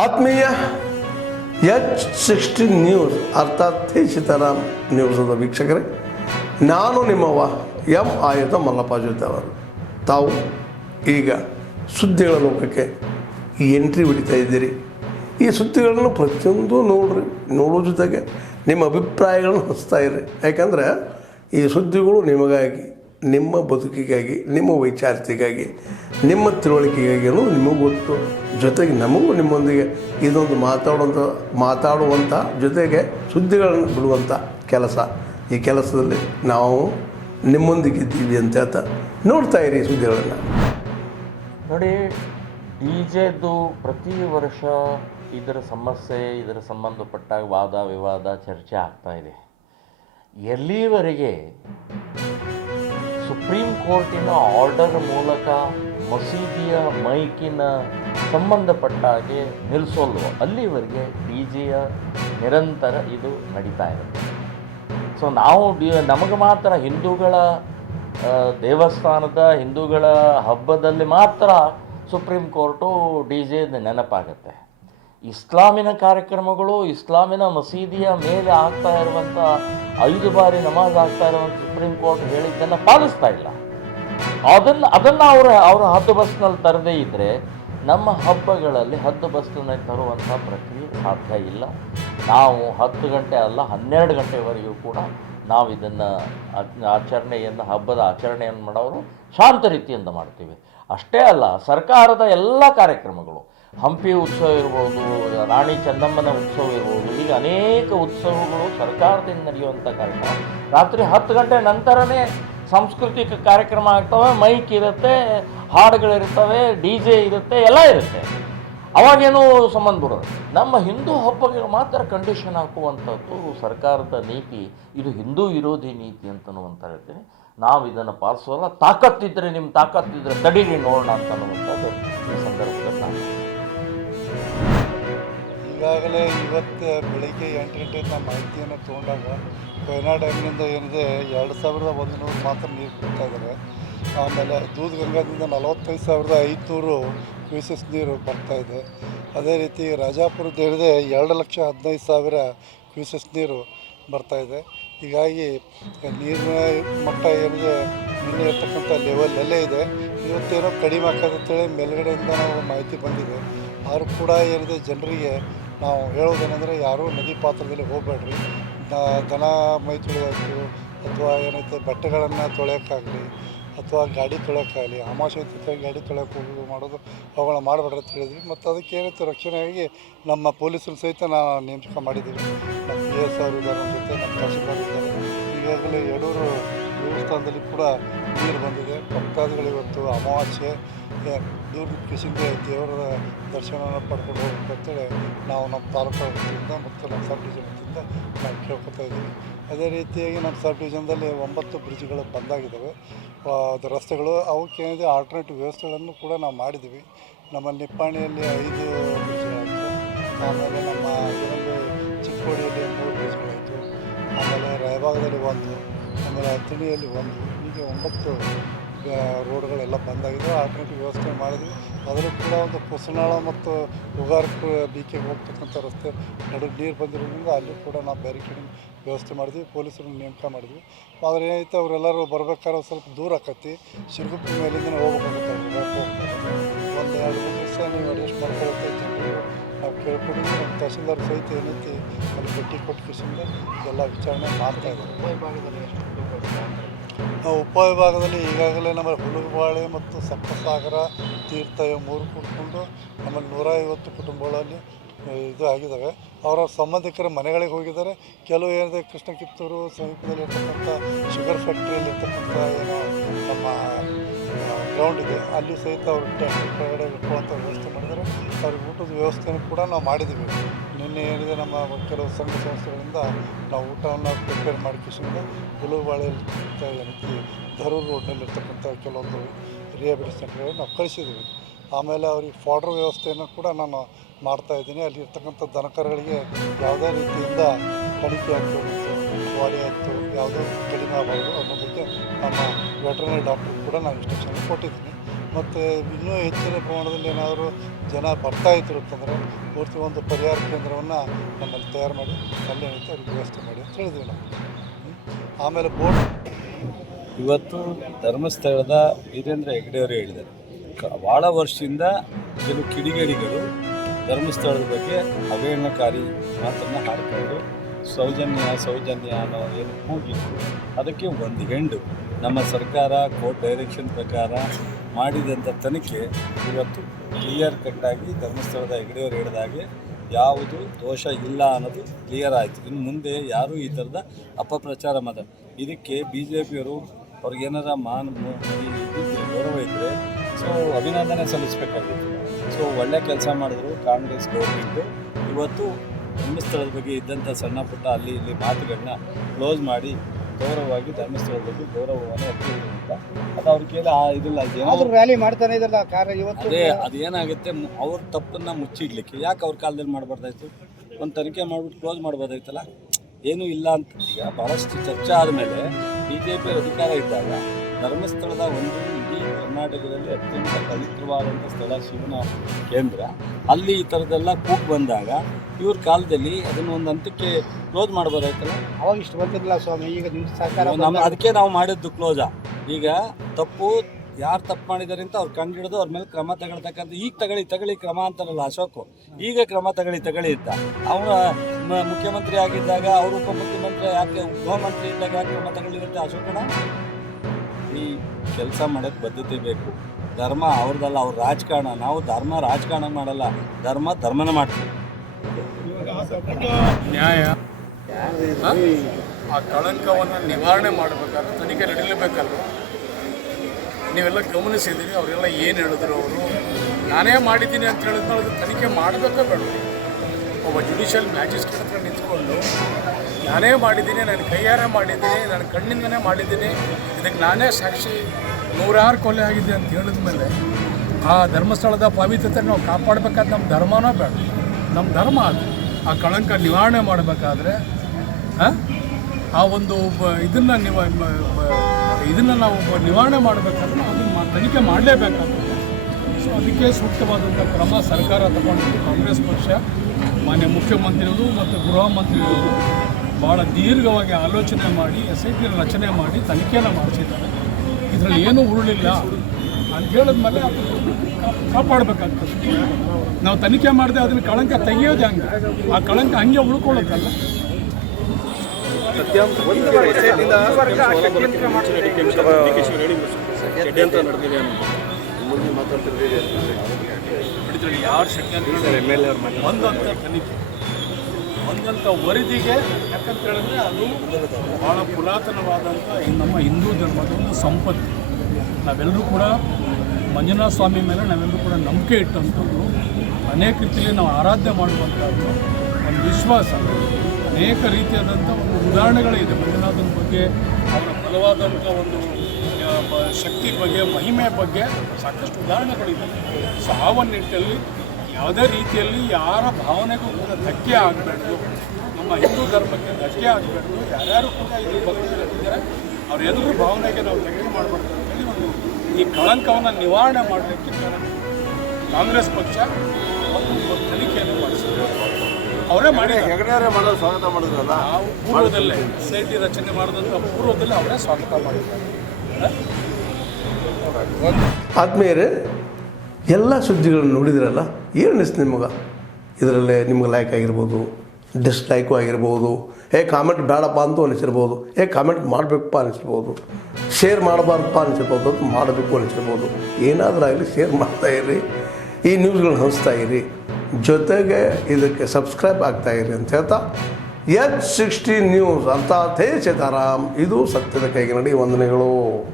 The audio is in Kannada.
ಆತ್ಮೀಯ H16 ನ್ಯೂಸ್ ಅರ್ಥಾತ್ ಸೀತಾರಾಮ್ ನ್ಯೂಸದ ವೀಕ್ಷಕರೇ, ನಾನು ನಿಮ್ಮವ ಎಂ ಆಯುಧ ಮಲ್ಲಪ್ಪ ಜೊತೆ ಅವರು. ತಾವು ಈಗ ಸುದ್ದಿಗಳ ಲೋಕಕ್ಕೆ ಎಂಟ್ರಿ ಹೊಡಿತಾ ಇದ್ದೀರಿ. ಈ ಸುದ್ದಿಗಳನ್ನು ಪ್ರತಿಯೊಂದು ನೋಡೋ ಜೊತೆಗೆ ನಿಮ್ಮ ಅಭಿಪ್ರಾಯಗಳನ್ನು ಹಚ್ತಾ ಇರ್ರಿ. ಯಾಕಂದರೆ ಈ ಸುದ್ದಿಗಳು ನಿಮಗಾಗಿ, ನಿಮ್ಮ ಬದುಕಿಗಾಗಿ, ನಿಮ್ಮ ವೈಚಾರಿಕೆಗಾಗಿ, ನಿಮ್ಮ ತಿಳುವಳಿಕೆಗಾಗಿ ಅನ್ನೋದು ನಿಮಗೂ ಗೊತ್ತು. ಜೊತೆಗೆ ನಮಗೂ ನಿಮ್ಮೊಂದಿಗೆ ಇದೊಂದು ಮಾತಾಡುವಂಥ ಜೊತೆಗೆ ಸುದ್ದಿಗಳನ್ನು ಬಿಡುವಂಥ ಕೆಲಸ. ಈ ಕೆಲಸದಲ್ಲಿ ನಾವು ನಿಮ್ಮೊಂದಿಗಿದ್ದೀವಿ ಅಂತ ಹೇಳ್ತಾ ನೋಡ್ತಾ ಇರಿ ಸುದ್ದಿಗಳನ್ನು. ನೋಡಿ, ಡಿ ಜೆದು ಪ್ರತಿ ವರ್ಷ ಇದರ ಸಮಸ್ಯೆ, ಇದರ ಸಂಬಂಧಪಟ್ಟಾಗ ವಾದ ವಿವಾದ ಚರ್ಚೆ ಆಗ್ತಾ ಇದೆ. ಎಲ್ಲಿವರೆಗೆ ಸುಪ್ರೀಂ ಕೋರ್ಟಿನ ಆರ್ಡರ್ ಮೂಲಕ ಮಸೀದಿಯ ಮೈಕಿನ ಸಂಬಂಧಪಟ್ಟ ಹಾಗೆ ನಿಲ್ಲಿಸೋಲ್ವೋ ಅಲ್ಲಿವರೆಗೆ ಡಿ ಜೆಯ ನಿರಂತರ ಇದು ನಡೀತಾ ಇರುತ್ತೆ. ಸೊ ನಾವು ನಮಗೆ ಮಾತ್ರ ಹಿಂದೂಗಳ ದೇವಸ್ಥಾನದ ಹಿಂದೂಗಳ ಹಬ್ಬದಲ್ಲಿ ಮಾತ್ರ ಸುಪ್ರೀಂ ಕೋರ್ಟು ಡಿ ಜೆ ನೆನಪಾಗುತ್ತೆ. ಇಸ್ಲಾಮಿನ ಕಾರ್ಯಕ್ರಮಗಳು, ಇಸ್ಲಾಮಿನ ಮಸೀದಿಯ ಮೇಲೆ ಆಗ್ತಾ ಇರುವಂಥ 5 ಬಾರಿ ನಮಾಜ್ ಆಗ್ತಾ ಇರುವಂಥ ಸುಪ್ರೀಂ ಕೋರ್ಟ್ ಹೇಳಿದ್ದನ್ನು ಪಾಲಿಸ್ತಾ ಇಲ್ಲ. ಅದನ್ನು ಅವರ ಹದ್ದು ಬಸ್ನಲ್ಲಿ ತರದೇ ಇದ್ದರೆ ನಮ್ಮ ಹಬ್ಬಗಳಲ್ಲಿ ಹದ್ದು ಬಸ್ನಲ್ಲಿ ತರುವಂಥ ಪ್ರಕ್ರಿಯೆ ಸಾಧ್ಯ ಇಲ್ಲ. ನಾವು 10 ಗಂಟೆ ಅಲ್ಲ 12 ಗಂಟೆವರೆಗೂ ಕೂಡ ನಾವು ಇದನ್ನು ಹಬ್ಬದ ಆಚರಣೆಯನ್ನು ಮಾಡೋರು ಶಾಂತ ರೀತಿಯಿಂದ ಮಾಡ್ತೀವಿ. ಅಷ್ಟೇ ಅಲ್ಲ, ಸರ್ಕಾರದ ಎಲ್ಲ ಕಾರ್ಯಕ್ರಮಗಳು, ಹಂಪಿ ಉತ್ಸವ ಇರ್ಬೋದು, ರಾಣಿ ಚೆನ್ನಮ್ಮನ ಉತ್ಸವ ಇರ್ಬೋದು, ಈಗ ಅನೇಕ ಉತ್ಸವಗಳು ಸರ್ಕಾರದಿಂದ ನಡೆಯುವಂಥ ಕಾರ್ಯಕ್ರಮ ರಾತ್ರಿ 10 ಗಂಟೆ ನಂತರನೇ ಸಾಂಸ್ಕೃತಿಕ ಕಾರ್ಯಕ್ರಮ ಆಗ್ತವೆ. ಮೈಕ್ ಇರುತ್ತೆ, ಹಾಡುಗಳಿರ್ತವೆ, ಡಿ ಜೆ ಇರುತ್ತೆ, ಎಲ್ಲ ಇರುತ್ತೆ. ಅವಾಗೇನೂ ಸಂಬಂಧ ಬಿಡೋದು. ನಮ್ಮ ಹಿಂದೂ ಹಬ್ಬಗಳು ಮಾತ್ರ ಕಂಡೀಷನ್ ಹಾಕುವಂಥದ್ದು ಸರ್ಕಾರದ ನೀತಿ. ಇದು ಹಿಂದೂ ವಿರೋಧಿ ನೀತಿ ಅಂತನ್ನುವಂತ ಹೇಳ್ತೀನಿ. ನಾವು ಇದನ್ನು ಪಾಲಿಸೋಲ್ಲ. ತಾಕತ್ತಿದ್ದರೆ, ನಿಮ್ಮ ತಾಕತ್ತಿದ್ದರೆ ತಡೀರಿ ನೋಡೋಣ ಅಂತನ್ನುವಂಥದ್ದು ಈ ಸಂದರ್ಭದಲ್ಲಿ ನಾನು ಈಗಾಗಲೇ ಇವತ್ತು ಬೆಳಿಗ್ಗೆ 8 ಗಂಟೆಗೆ ನಾವು ಮಾಹಿತಿಯನ್ನು ತೊಗೊಂಡಾಗ ಕೊಯ್ನಾ ಡ್ಯಾಮ್ನಿಂದ ಏನಿದೆ 2100 ಮಾತ್ರ ನೀರು ಬಿಡ್ತಾ ಇದ್ದಾರೆ. ಆಮೇಲೆ ದೂಧಗಂಗಾದಿಂದ 45,500 ಕ್ಯೂಸೆಸ್ ನೀರು ಬರ್ತಾಯಿದೆ. ಅದೇ ರೀತಿ ರಾಜಾಪುರದ ಏನಿದೆ 2,15,000 ಕ್ಯೂಸೆಸ್ ನೀರು ಬರ್ತಾಯಿದೆ. ಹೀಗಾಗಿ ನೀರಿನ ಮಟ್ಟ ಏನಿದೆ ನಿನ್ನೆ ಇರ್ತಕ್ಕಂಥ ಲೆವೆಲಲ್ಲೇ ಇದೆ. ಇವತ್ತೇನೋ ಕಡಿಮೆ ಆಗ್ತದಂತೇಳಿ ಮೇಲ್ಗಡೆಯಿಂದ ನಾವು ಮಾಹಿತಿ ಬಂದಿದೆ. ಆದರೂ ಕೂಡ ಏನಿದೆ ಜನರಿಗೆ ನಾವು ಹೇಳೋದೇನೆಂದರೆ, ಯಾರೂ ನದಿ ಪಾತ್ರದಲ್ಲಿ ಹೋಗಬೇಡ್ರಿ. ದನ ಮೈ ತೊಳೆಯೋದು ಅಥವಾ ಏನೈತೆ ಬಟ್ಟೆಗಳನ್ನು ತೊಳೆಯೋಕ್ಕಾಗಲಿ ಅಥವಾ ಗಾಡಿ ತೊಳೆಯೋಕ್ಕಾಗಲಿ, ಅಮಾವಾಸ್ಯೆ ಗಾಡಿ ತೊಳೆಯೋಕೆ ಮಾಡೋದು ಅವುಗಳನ್ನ ಮಾಡಬೇಡ್ರಿ ಅಂತ ಹೇಳಿದ್ವಿ. ಮತ್ತು ಅದಕ್ಕೆ ಏನೈತೆ ರಕ್ಷಣೆಯಾಗಿ ನಮ್ಮ ಪೊಲೀಸರು ಸಹಿತ ನಾವು ನೇಮಕ ಮಾಡಿದ್ದೀವಿ. ನಮ್ಮ PS ಅವರು ಇದ್ದಾರೆ, ನಮ್ಮ ಜೊತೆ ನಮ್ಮ ತಹಶೀಲ್ದಾರ್ ಇದ್ದಾರೆ. ಈಗಾಗಲೇ ಯಡೂರು ದೇವಸ್ಥಾನದಲ್ಲಿ ಕೂಡ ನೀರು ಬಂದಿದೆ. ಭಕ್ತಾದಿಗಳು ಇವತ್ತು ಅಮಾವಾಸ್ಯೆ ದೂರ ಕೃಷಿಯಿಂದ ದೇವರ ದರ್ಶನವನ್ನು ಪಡ್ಕೊಂಡು ಹೋಗ್ಬೇಕು ಅಂತೇಳಿ ನಾವು ನಮ್ಮ ತಾಲೂಕು ವತಿಯಿಂದ ಮತ್ತು ನಮ್ಮ ಸಬ್ ಡಿವಿಷನ್ ವತಿಯಿಂದ ನಾವು ಕೇಳ್ಕೊತಾ ಇದ್ದೀವಿ. ಅದೇ ರೀತಿಯಾಗಿ ನಮ್ಮ ಸಬ್ ಡಿವಿಷನ್ದಲ್ಲಿ 9 ಬ್ರಿಡ್ಜ್ಗಳು ಬಂದಾಗಿದ್ದಾವೆ. ಅದು ರಸ್ತೆಗಳು ಅವಕ್ಕೇನಿದೆ ಆಲ್ಟರ್ನೇಟಿವ್ ವ್ಯವಸ್ಥೆಗಳನ್ನು ಕೂಡ ನಾವು ಮಾಡಿದ್ದೀವಿ. ನಮ್ಮ ನಿಪ್ಪಾಣಿಯಲ್ಲಿ 5 ಬ್ರಿಡ್ಜ್ಗಳಾಯಿತು. ಆಮೇಲೆ ನಮ್ಮ ಇದರಲ್ಲಿ ಚಿಕ್ಕೋಡಿಯಲ್ಲಿ 3 ಬ್ರಿಡ್ಜ್ಗಳಾಯಿತು. ಆಮೇಲೆ ರಾಯಭಾಗದಲ್ಲಿ 1, ಆಮೇಲೆ ಹತ್ತಿಣಿಯಲ್ಲಿ 1, ಹೀಗೆ 9 ರೋಡ್ಗಳೆಲ್ಲ ಬಂದಾಗಿದೆ. ಆಲ್ಟರ್ನೇಟಿವ್ ವ್ಯವಸ್ಥೆ ಮಾಡಿದ್ವಿ. ಅದರಲ್ಲೂ ಕೂಡ ಒಂದು ಕುಸನಾಳ ಮತ್ತು ಉಗಾರಕ್ಕೆ BKಗೆ ಹೋಗ್ತಕ್ಕಂಥ ರಸ್ತೆ ನಡುವೆ ನೀರು ಬಂದಿರೋದ್ರಿಂದ ಅಲ್ಲಿ ಕೂಡ ನಾವು ಬ್ಯಾರಿಕೇಡಿಂಗ್ ವ್ಯವಸ್ಥೆ ಮಾಡಿದ್ವಿ. ಪೊಲೀಸರನ್ನು ನೇಮಕ ಮಾಡಿದ್ವಿ. ಆದರೆ ಏನೈತೆ ಅವರೆಲ್ಲರೂ ಬರ್ಬೇಕಾದ್ರೆ ಸ್ವಲ್ಪ ದೂರ ಆಕತಿ. ಶಿರಗುಪ್ಪಿ ಮೇಲಿಂದ ಹೋಗ್ಬೇಕಾಗುತ್ತೆ. ಒಂದು 2-3 ದಿವಸ ನೀವು ಅಡ್ಜಸ್ಟ್ ಮಾಡ್ಕೊಳ್ಳುತ್ತೆ ಜನರು ನಾವು ಕೇಳ್ಕೊಂಡಿದ್ವಿ. ನಮ್ಮ ತಹಶೀಲ್ದಾರ್ ಸಹಿತ ಏನೈತಿ ಅಲ್ಲಿ ಭೇಟಿ ಕೊಟ್ಟು ಕಿಸಿಂದ ಎಲ್ಲ ವಿಚಾರಣೆ ಮಾಡ್ತಾಯಿದ್ದಾರೆ. ಉಪವಿಭಾಗದಲ್ಲಿ ಈಗಾಗಲೇ ನಮ್ಮಲ್ಲಿ ಹುಲುಗಬಾಳೆ ಮತ್ತು ಸಪ್ತಸಾಗರ ತೀರ್ಥ 3 ಕೂಡಿಕೊಂಡು ನಮ್ಮಲ್ಲಿ 150 ಕುಟುಂಬಗಳಲ್ಲಿ ಇದು ಆಗಿದ್ದಾವೆ. ಅವರ ಸಂಬಂಧಿಕರ ಮನೆಗಳಿಗೆ ಹೋಗಿದ್ದಾರೆ. ಕೆಲವು ಏನಿದೆ ಕೃಷ್ಣ ಕಿತ್ತೂರು ಸಮೀಪದಲ್ಲಿ ಇರ್ತಕ್ಕಂಥ ಶುಗರ್ ಫ್ಯಾಕ್ಟ್ರಿಯಲ್ಲಿ ಇರ್ತಕ್ಕಂಥ ಏನೋ ನಮ್ಮ ಗ್ರೌಂಡ್ ಇದೆ, ಅಲ್ಲಿ ಸಹಿತ ಅವರು ಟ್ಯಾಕ್ಟ್ರಿ ಕೆಳಗಡೆ ಇಟ್ಕೊಳ್ಳುವಂಥ ವ್ಯವಸ್ಥೆ ಮಾಡಿದ್ದಾರೆ. ಅವ್ರಿಗೆ ಊಟದ ವ್ಯವಸ್ಥೆಯನ್ನು ಕೂಡ ನಾವು ಮಾಡಿದ್ದೀವಿ. ನಿನ್ನೆ ಏನಿದೆ ನಮ್ಮ ಕೆಲವು ಸಂಘ ಸಂಸ್ಥೆಗಳಿಂದ ನಾವು ಊಟವನ್ನು ಪ್ರಿಪೇರ್ ಮಾಡಿಕೊಂಡು ಹುಲುಗಬಾಳೆಯಲ್ಲಿ ಏನೈತಿ ಧರೂರು ರೋಡ್ನಲ್ಲಿ ಇರ್ತಕ್ಕಂಥ ಕೆಲವೊಂದು ರಿಹ್ಯಾಬಿಲಿಟೇಷನ್ ಸೆಂಟರ್ಗಳಿಗೆ ನಾವು ಕಳಿಸಿದ್ದೀವಿ. ಆಮೇಲೆ ಅವ್ರಿಗೆ ಫಾಡ್ರ್ ವ್ಯವಸ್ಥೆಯನ್ನು ಕೂಡ ನಾನು ಮಾಡ್ತಾಯಿದ್ದೀನಿ. ಅಲ್ಲಿ ಇರ್ತಕ್ಕಂಥ ದನಕರುಗಳಿಗೆ ಯಾವುದೇ ರೀತಿಯಿಂದ ಕಣಿಕೆ ಆಯಿತು ಬಾಡಿ ಆಯಿತು ಯಾವುದೂ ಕಡಿಮೆ ಆಗಬಾರ್ದು ಅನ್ನೋದಕ್ಕೆ ನಮ್ಮ ವೆಟ್ರನರಿ ಡಾಕ್ಟ್ರಿಗೆ ಕೂಡ ನಾನು ಇನ್ಸ್ಟ್ರಕ್ಷನ್ ಕೊಟ್ಟಿದ್ದೀನಿ. ಮತ್ತು ಇನ್ನೂ ಹೆಚ್ಚಿನ ಪ್ರಮಾಣದಲ್ಲಿ ಏನಾದರೂ ಜನ ಬರ್ತಾಯಿದ್ರು ಅಂತಂದರೆ ಪೂರ್ತಿ ಒಂದು ಪರಿಹಾರ ಕೇಂದ್ರವನ್ನು ನಮ್ಮಲ್ಲಿ ತಯಾರು ಮಾಡಿ ಅಲ್ಲೇ ನಿಂತು ಅವ್ರಿಗೆ ವ್ಯವಸ್ಥೆ ಮಾಡಿ ಅಂತ ಹೇಳಿದ್ವಿ ನಾವು. ಆಮೇಲೆ ಬೋಟ್ ಇವತ್ತು ಧರ್ಮಸ್ಥಳದ ವೀರೇಂದ್ರ ಹೆಗ್ಗಡೆಯವರು ಹೇಳಿದ್ದಾರೆ, ಭಾಳ ವರ್ಷದಿಂದ ಕೆಲವು ಕಿಡಿಗೇಡಿಗಳು ಧರ್ಮಸ್ಥಳದ ಬಗ್ಗೆ ಅವಹೇಳನಕಾರಿ ಮಾತನ್ನು ಹಾಡಿಕೊಂಡು ಸೌಜನ್ಯ ಅನ್ನೋ ಏನು ಕೂಗಿತ್ತು, ಅದಕ್ಕೆ ಒಂದು ಹೆಂಡು ನಮ್ಮ ಸರ್ಕಾರ ಕೋರ್ಟ್ ಡೈರೆಕ್ಷನ್ ಪ್ರಕಾರ ಮಾಡಿದಂಥ ತನಿಖೆ ಇವತ್ತು ಕ್ಲಿಯರ್ ಕಟ್ಟಾಗಿ ಧರ್ಮಸ್ಥಳದ ಹೆಗ್ಗಡೆಯವರು ಹೇಳಿದಾಗೆ ಯಾವುದು ದೋಷ ಇಲ್ಲ ಅನ್ನೋದು ಕ್ಲಿಯರ್ ಆಯಿತು. ಇನ್ನು ಮುಂದೆ ಯಾರೂ ಈ ಥರದ ಅಪಪ್ರಚಾರ ಇದಕ್ಕೆ BJPಯವರು ಅವ್ರಿಗೇನಾರ ಗೌರವ ಇದ್ದರೆ ಸೊ ಅಭಿನಂದನೆ ಸಲ್ಲಿಸಬೇಕಾಗಿತ್ತು. ಸೊ ಒಳ್ಳೆ ಕೆಲಸ ಮಾಡಿದ್ರು ಕಾಂಗ್ರೆಸ್ ಗೌರ್ಮೆಂಟು. ಇವತ್ತು ಧರ್ಮಸ್ಥಳದ ಬಗ್ಗೆ ಇದ್ದಂಥ ಸಣ್ಣ ಪುಟ್ಟ ಅಲ್ಲಿ ಇಲ್ಲಿ ಮಾತುಗಳನ್ನ ಕ್ಲೋಸ್ ಮಾಡಿ ಗೌರವವಾಗಿ ಧರ್ಮಸ್ಥಳದ ಬಗ್ಗೆ ಗೌರವವನ್ನು ಒಪ್ಪಿದ್ರು ಅಂತ ಅದು ಅವ್ರ ಕೇಳಿ ಇದಿಲ್ಲ, ರ್ಯಾಲಿ ಮಾಡ್ತಾನೆ ಇದಲ್ಲ ಕಾರ್ಯ ಇವತ್ತು. ಅದೇನಾಗುತ್ತೆ, ಅವ್ರ ತಪ್ಪನ್ನು ಮುಚ್ಚಿಡ್ಲಿಕ್ಕೆ ಯಾಕೆ ಅವ್ರ ಕಾಲದಲ್ಲಿ ಮಾಡಬಾರ್ದಾಯ್ತು, ಒಂದು ತನಿಖೆ ಮಾಡಿಬಿಟ್ಟು ಕ್ಲೋಸ್ ಮಾಡ್ಬೋದಾಯ್ತಲ್ಲ, ಏನೂ ಇಲ್ಲ ಅಂತ. ಈಗ ಭಾಳಷ್ಟು ಚರ್ಚೆ ಆದಮೇಲೆ BJP ಅಧಿಕಾರ ಇದ್ದಾಗ ಧರ್ಮಸ್ಥಳದ ಒಂದು ಇಡೀ ಕರ್ನಾಟಕದಲ್ಲಿ ಅತ್ಯಂತ ಪವಿತ್ರವಾದಂಥ ಸ್ಥಳ ಶಿವನ ಕೇಂದ್ರ, ಅಲ್ಲಿ ಈ ಥರದ್ದೆಲ್ಲ ಕೂಗು ಬಂದಾಗ ಇವ್ರ ಕಾಲದಲ್ಲಿ ಅದನ್ನು ಒಂದು ಹಂತಕ್ಕೆ ಕ್ಲೋಸ್ ಮಾಡ್ಬೋದಾಯ್ತಲ್ಲ. ಅವಾಗ ಇಷ್ಟು ಬಂದಿರಲಿಲ್ಲ ಸ್ವಾಮಿ, ಈಗ ನಿಮ್ಮ ಸರ್ಕಾರ ಅದಕ್ಕೆ ನಾವು ಮಾಡಿದ್ದು ಕ್ಲೋಸಾ. ಈಗ ತಪ್ಪು ಯಾರು ತಪ್ಪು ಮಾಡಿದ್ದಾರೆ ಅಂತ ಅವ್ರು ಕಂಡುಹಿಡಿದು ಅವ್ರ ಮೇಲೆ ಕ್ರಮ ತಗೊಳ್ತಕ್ಕಂಥ, ಈಗ ತಗೊಳ್ಳಿ ಕ್ರಮ ಅಂತಾರಲ್ಲ ಅಶೋಕು, ಈಗ ಕ್ರಮ ತಗೊಳ್ಳಿ ಇದ್ದ. ಅವರ ಮುಖ್ಯಮಂತ್ರಿ ಆಗಿದ್ದಾಗ ಅವರು ಉಪಮುಖ್ಯಮಂತ್ರಿ ಯಾಕೆ ಗೃಹ ಮಂತ್ರಿ ಇದ್ದಾಗ ಯಾಕೆ ಕ್ರಮ ತಗೊಳ್ಳಿರುತ್ತೆ ಅಶೋಕನ? ಈ ಕೆಲಸ ಮಾಡೋಕ್ಕೆ ಬದ್ಧತೆ ಬೇಕು. ಧರ್ಮ ಅವ್ರದ್ದಲ್ಲ, ಅವ್ರ ರಾಜಕಾರಣ. ನಾವು ರಾಜಕಾರಣ ಮಾಡಲ್ಲ, ಧರ್ಮನ ಮಾಡ್ತೀವಿ. ನ್ಯಾಯ ಆ ಕಳಂಕವನ್ನು ನಿವಾರಣೆ ಮಾಡಬೇಕಾದ್ರೆ ತನಿಖೆ ನಡೀಲೇಬೇಕಲ್ವ? ನೀವೆಲ್ಲ ಗಮನಿಸಿದ್ದೀರಿ, ಅವರೆಲ್ಲ ಏನು ಹೇಳಿದ್ರು. ಅವರು ನಾನೇ ಮಾಡಿದ್ದೀನಿ ಅಂತ ಹೇಳಿದ್ಮೇಲೆ ಅದು ತನಿಖೆ ಮಾಡಬೇಕೋ ಬೇಡ? ಒಬ್ಬ ಜುಡಿಷಿಯಲ್ ಮ್ಯಾಜಿಸ್ಟ್ರೇಟ್ ಹತ್ರ ನಿಂತ್ಕೊಂಡು ನಾನೇ ಮಾಡಿದ್ದೀನಿ, ನಾನು ಕೈಯಾರೆ ಮಾಡಿದ್ದೀನಿ, ನಾನು ಕಣ್ಣಿಂದನೇ ಮಾಡಿದ್ದೀನಿ, ಇದಕ್ಕೆ ನಾನೇ ಸಾಕ್ಷಿ, 106 ಕೊಲೆ ಆಗಿದೆ ಅಂತ ಹೇಳಿದ್ಮೇಲೆ ಆ ಧರ್ಮಸ್ಥಳದ ಪವಿತ್ರತೆ ನಾವು ಕಾಪಾಡಬೇಕಾದ ನಮ್ಮ ಧರ್ಮನೋ ಬೇಡ? ನಮ್ಮ ಧರ್ಮ ಅದು. ಆ ಕಳಂಕ ನಿವಾರಣೆ ಮಾಡಬೇಕಾದ್ರೆ ಆ ಒಂದು ಇದನ್ನು ನಾವು ನಿವಾರಣೆ ಮಾಡಬೇಕಾದ್ರೆ ನಾವು ಅದನ್ನು ತನಿಖೆ ಮಾಡಲೇಬೇಕಾಗುತ್ತೆ. ಸೊ ಅದಕ್ಕೆ ಸೂಕ್ತವಾದಂಥ ಕ್ರಮ ಸರ್ಕಾರ ತಗೊಂಡಿದ್ದು ಕಾಂಗ್ರೆಸ್ ಪಕ್ಷ, ಮಾನ್ಯ ಮುಖ್ಯಮಂತ್ರಿಗಳು ಮತ್ತು ಗೃಹ ಮಂತ್ರಿಗಳು ಭಾಳ ದೀರ್ಘವಾಗಿ ಆಲೋಚನೆ ಮಾಡಿ SIT ರಚನೆ ಮಾಡಿ ತನಿಖೆಯನ್ನು ಮಾಡಿಸಿದ್ದಾರೆ. ಇದರಲ್ಲಿ ಏನೂ ಉರುಳಿಲ್ಲ ಅಂತ ಹೇಳಿದ್ಮೇಲೆ ಅದು ಕಾಪಾಡಬೇಕಾಗ್ತದೆ. ನಾವು ತನಿಖೆ ಮಾಡಿದೆ ಅದನ್ನು ಕಳಂಕ ತೆಗೆಯೋದು ಹಂಗೆ, ಆ ಕಳಂಕ ಹಂಗೆ ಉಳ್ಕೊಳ್ಳೋಕ್ಕಲ್ಲ. ಯಾರು ಒಂದಂತ ತನಿಖೆ, ಒಂದಂಥ ವರದಿಗೆ, ಯಾಕಂತ ಹೇಳಿದ್ರೆ ಅದು ಭಾಳ ಪುರಾತನವಾದಂಥ ನಮ್ಮ ಹಿಂದೂ ಧರ್ಮದ ಒಂದು ಸಂಪತ್ತು. ನಾವೆಲ್ಲರೂ ಕೂಡ ಮಂಜುನಾಥ ಸ್ವಾಮಿ ಮೇಲೆ ನಾವೆಲ್ಲರೂ ಕೂಡ ನಂಬಿಕೆ ಇಟ್ಟಂಥದ್ದು, ಅನೇಕ ರೀತಿಯಲ್ಲಿ ನಾವು ಆರಾಧನೆ ಮಾಡುವಂಥದ್ದು ಒಂದು ವಿಶ್ವಾಸ. ಅನೇಕ ರೀತಿಯಾದಂಥ ಒಂದು ಉದಾಹರಣೆಗಳಿದೆ ಮಂಜುನಾಥನ ಬಗ್ಗೆ, ಅವರ ಬಲವಾದಂಥ ಒಂದು ಶಕ್ತಿ ಬಗ್ಗೆ, ಮಹಿಮೆ ಬಗ್ಗೆ ಸಾಕಷ್ಟು ಉದಾಹರಣೆಗಳಿದೆ. ಸೊ ಆ ಒಂದು ನಿಟ್ಟಲ್ಲಿ ಯಾವುದೇ ರೀತಿಯಲ್ಲಿ ಯಾರ ಭಾವನೆಗೂ ಕೂಡ ಧಕ್ಕೆ ಆಗಬಾರ್ದು, ನಮ್ಮ ಹಿಂದೂ ಧರ್ಮಕ್ಕೆ ಧಕ್ಕೆ ಆಗಬಾರ್ದು. ಯಾರ್ಯಾರು ಕೂಡ ಇಲ್ಲಿ ಭಕ್ತರಿದ್ದಾರೆ ಅವರೆಲ್ಲರೂ ಭಾವನೆಗೆ ನಾವು ಧಕ್ಕೆ ಮಾಡಬಾರ್ದು ಅಂತೇಳಿ ಒಂದು ಈ ಕಳಂಕವನ್ನು ನಿವಾರಣೆ ಮಾಡಲಿಕ್ಕೆ ಕಾಂಗ್ರೆಸ್ ಪಕ್ಷ ಒಂದು ತನಿಖೆಯನ್ನು ಮಾಡಿಸಿದ್ರು. ಅವರೇ ಮಾಡಿದ್ದಾರೆ, ಮಾಡೋದು ಸ್ವಾಗತ ಮಾಡಿದ್ರಲ್ಲ. ನಾವು ಪೂರ್ವದಲ್ಲೇ SIT ರಚನೆ ಮಾಡಿದಂಥ ಪೂರ್ವದಲ್ಲೇ ಅವರೇ ಸ್ವಾಗತ ಮಾಡಿದ್ದಾರೆ. ಆದ್ಮೇಲೆ ಎಲ್ಲ ಸುದ್ದಿಗಳನ್ನು ನೋಡಿದ್ರಲ್ಲ, ಏನು ಅನಿಸ್ತು ನಿಮಗೆ? ಇದರಲ್ಲೇ ನಿಮ್ಗೆ ಲೈಕ್ ಆಗಿರ್ಬೋದು, ಡಿಸ್ಲೈಕು ಆಗಿರ್ಬೋದು, ಕಾಮೆಂಟ್ ಬೇಡಪ್ಪ ಅಂತೂ ಅನಿಸಿರ್ಬೋದು, ಕಾಮೆಂಟ್ ಮಾಡಬೇಕಪ್ಪ ಅನಿಸಿರ್ಬೋದು, ಶೇರ್ ಮಾಡಬಾರ್ದಪ್ಪ ಅನಿಸಿರ್ಬೋದು, ಅದು ಮಾಡಬೇಕು ಅನಿಸಿರ್ಬೋದು. ಏನಾದರೂ ಆಗಲಿ ಶೇರ್ ಮಾಡ್ತಾಯಿರಿ, ಈ ನ್ಯೂಸ್ಗಳನ್ನ ಹಂಚ್ತಾ ಇರಿ, ಜೊತೆಗೆ ಇದಕ್ಕೆ ಸಬ್ಸ್ಕ್ರೈಬ್ ಆಗ್ತಾಯಿರಿ ಅಂತ ಹೇಳ್ತಾ H16 ನ್ಯೂಸ್ ಅರ್ಥಾತ್ ಹೇ ಸೀತಾರಾಮ್, ಇದು ಸತ್ಯದ ಕೈಗೆ ನಡಿ. ವಂದನೆಗಳು.